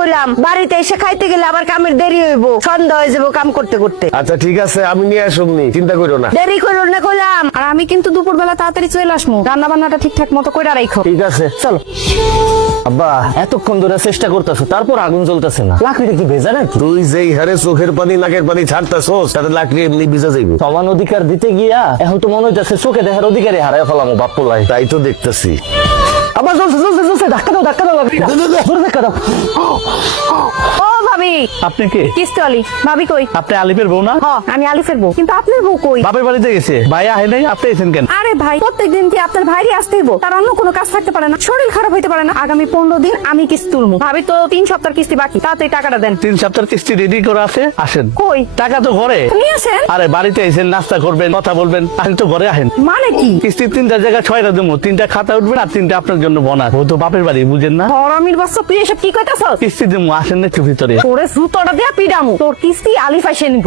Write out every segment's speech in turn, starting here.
কইলাম বাড়িতে এসে খাইতে গেলে আবার কামের দেরি হইব, সন্ধ্যা হয়ে যাবো কাম করতে করতে। আচ্ছা ঠিক আছে, আমি নিয়ে আসুমনি, চিন্তা করো না। দেরি করো না কইলাম। আর আমি কিন্তু দুপুরবেলা তাড়াতাড়ি চলে আসবো, রান্না বান্নাটা ঠিকঠাক মতো কইরা রাখো। ঠিক আছে চলো। আব্বা এতক্ষণ ধরে চেষ্টা করতেছো, তারপর আগুন জ্বলতেছে না। লাকড়িটা কি ভেজা নাকি? তুই যেই হারে চোখের পানি নাকের পানি ছাড়তাছস, তাতে লাকড়ি এমনি ভিজা যাইব। সমান অধিকার দিতে গিয়া এখন তো মনে হইতেছে চোখে দেখার অধিকারই হারাই ফেলামো বাপ্পু লাই। তাই তো দেখতেছি। আবার জ্বলছে জ্বলছে জ্বলছে, ধাক্কা দাও লাকড়িটা। জোরে ধাক্কা দাও। ও ভাবি, আপনি কে? কিস্তি আলি। ভাবি কই? আপনি আলিফের বউ না? হ্যাঁ আমি আলিফের বউ, কিন্তু আপনার বউ কই? বাপের বাড়িতে গেছে। ভাই আহে নাই, আপনি এসেছেন কেন? আরে ভাই, প্রত্যেকদিন কি আপনার ভাইরই আসতে হইব? তার অন্য কোনো কাজ থাকতে পারে না? শরীর খারাপ হইতে পারে না? আগামী 15 দিন আমি কিস্তি তুলবো। ভাবি তো 3 সপ্তাহের কিস্তি বাকি, তাড়াতাড়ি টাকাটা দেন। 3 সপ্তাহের কিস্তি রেডি করে আছে, আসেন। কই? টাকা তো ঘরে। নিয়ে আসেন। আরে বাড়িতে এসেছেন, নাস্তা করবেন, কথা বলবেন, আসেন তো ঘরে আসেন। মানে কি? কিস্তি 3টা জায়গায় 6টা দেবো, 3টা খাতা উঠবেন আর 3টা আপনার জন্য বোনাস। ও তো বাপের বাড়ি, বুঝেন না? হরামির বাচ্চা, তুই এসব কি কইতাছস? কিস্তি দেবো, আসেন না একটু ভিতরে। তোরে জুতোটা দিয়া পিডামু, তোর কিস্তি আলিফ আইসে নিব।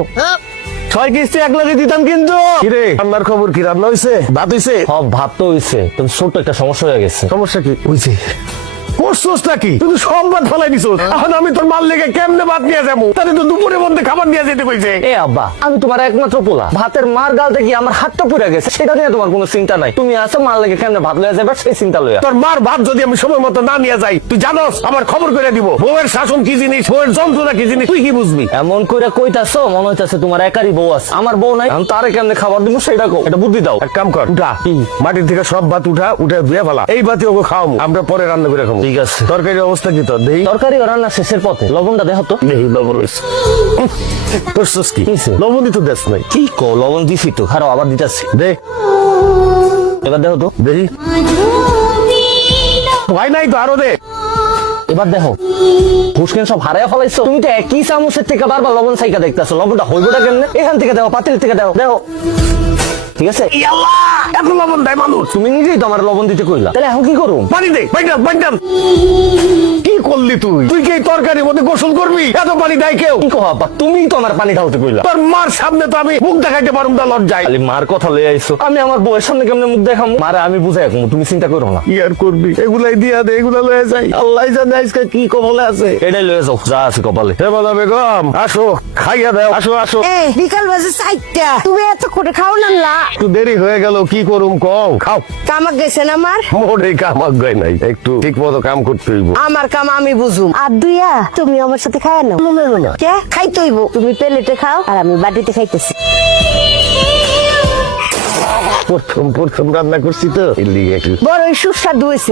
6 কিস্তি একলাগে দিতাম কিন্তু। কিরে, রান্নার খবর কি? রান্না হইছে? ভাত হইছে? সব ভাত তো হইছে, তবে ছোট্ট একটা সমস্যা হয়ে গেছে। সমস্যা কি হইছে? করছস নাকি? তুই তো সব ভাত ফেলাই দিছস। এখন আমি তোর মাল লেগে কেমনে ভাত নিয়ে যাবো? তাহলে তো দুপুরের মধ্যে খাবার নিয়ে যেতে কইছে। এ আব্বা, আমি তোমার একমাত্র পোলা। ভাতের মার গালতে গিয়ে আমার হাতটা পুড়ে গেছে, সেটা নিয়ে তোমার কোনো চিন্তা নাই। তুমি আসো, মাল লেগে কেমনে ভাত লয়ে যাবে সেই চিন্তা লইয়া। তোর মার ভাত যদি আমি সময় মতো না নিয়ে যাই, তুই জানোস আমার খবর করে দিব। বউয়ের শাসন কি জিনিস, বউয়ের যন্ত্রণা কি জিনিস, তুই কি বুঝবি? এমন কইরা কইতাছো মনে হইতাছে তোমার একারই বউ আছে। আমার বউ নাই, আমি তারে কেমনে খাবার দিব সেটা কও। এটা বুদ্ধি দাও। এক কাম কর, উঠা মাটির থেকে সব ভাত উঠে ধুয়ে ফেলা। এই ভাতি ওকে খাওয়াবো, আমরা পরে রান্না করে খাবো। ঠিক আছে। তরকারি অবস্থা কি তোর? দেই তরকারি রান্না শেষের পথে, লবণটা দেখো তো। দেই লবণ হইছে। করছস কি? কিসে? লবণই তো দেশ নাই। কি কও? লবণ দিছি তো, খারাপ আবার দিতাছি। দে এবার দেখো তো। দেখি ভাই নাই তো, আরো দে। এবার দেখো, ফুসকেন সব হারাইয়া ফলাইছো। তুমি তো একই চামচের থেকে বারবার লবণ সাইকা দেখতেছো। লবণটা হইবটা কেমনে? এখান থেকে দেখো, পাতিল থেকে দেখো। দেখো ঠিক আছে। ইয়াল্লাহ, এত লবণ দেয় মানুষ? তুমি নিজেই তো আমার লবণ দিতে কইলা, তাহলে এখন কি করুম? পানি দে, বাইন্ডাম। কি করলি তুই? তুই কি এই তরকারির মধ্যে গোসল করবি? এত পানি দেয় কেউ? কি কো আপা, তুমি তো আমার পানি ঢালতে কইলা। তোর মার সামনে তো আমি মুখ দেখাইতে পারুম না, লজ্জায়। খালি মার কথা লয়ে আইছো। আমি আমার বউয়ের সামনে কেমনে মুখ দেখাম? মারে আমি বুঝাই রাখবো, তুমি চিন্তা করো না। কি আর করবি? এগুলাই দিয়া দে, এগুলা লয়ে যাই। আল্লাহ জানে আজকে কি কবলে আছে। এটাই লয়ে যাও, যা আছে কপালে। হে বলা বেগম, আসো, খাইয়া দাও। আসো। এই বিকাল বাজে 4টা, তুমি এত করে খাও না? একটু দেরি হয়ে গেল, কি করুম কও? খাও। কামাক গেছেন আমার? মোরে কামাক গায় নাই, একটু ঠিক মতো কাম করতে হইব। আমার কাম আমি বুঝুম। আর দুইয়া তুমি আমার সাথে খায় নাও। না কে খাইতে হইব? তুমি প্লেটে খাও আর আমি বাটিতে খাইতেছি। প্রথম রান্না করছি তো, এর লিগে একটু বড় সুস্বাদু হয়েছে।